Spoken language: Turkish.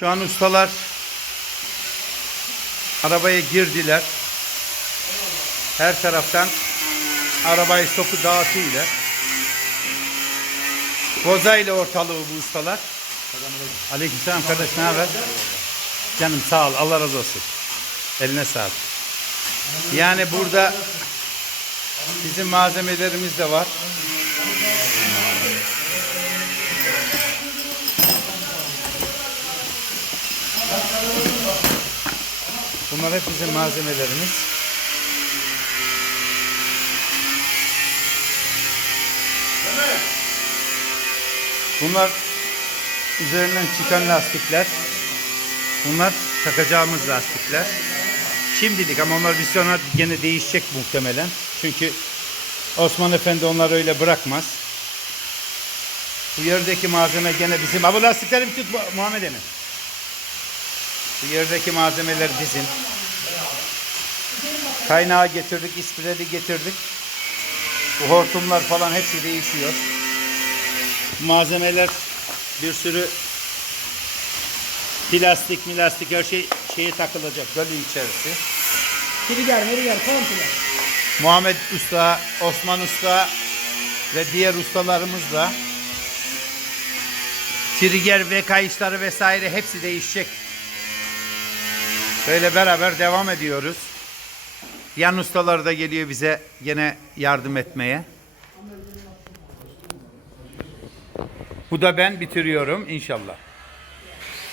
Şu an ustalar arabaya girdiler. Her taraftan arabayı soku dağıtıyorlar. Boza ile ortalığı bu ustalar. Aleykümselam kardeş ne haber? Canım sağ ol Allah razı olsun. Eline sağlık. Yani burada bizim malzemelerimiz de var. Bunlar hep bizim malzemelerimiz. Bunlar üzerinden çıkan lastikler. Bunlar takacağımız lastikler. Şimdilik ama onlar bir sonra gene değişecek muhtemelen. Çünkü Osman Efendi onları öyle bırakmaz. Bu yerdeki malzeme gene bizim. Ha bu lastikleri bir tut Mu- Muhammed Emin. Bu yerdeki malzemeler bizim. Kaynağı getirdik, ispireli getirdik. Bu hortumlar falan hepsi değişiyor. Malzemeler bir sürü plastik, milastik her şey şeye takılacak gölü içerisi. Trigger, meriger, komple. Muhammed Usta, Osman Usta ve diğer ustalarımızla trigger ve kayışları vesaire hepsi değişecek. Böyle beraber devam ediyoruz. Yan ustalar da geliyor bize gene yardım etmeye. Bu da ben bitiriyorum inşallah.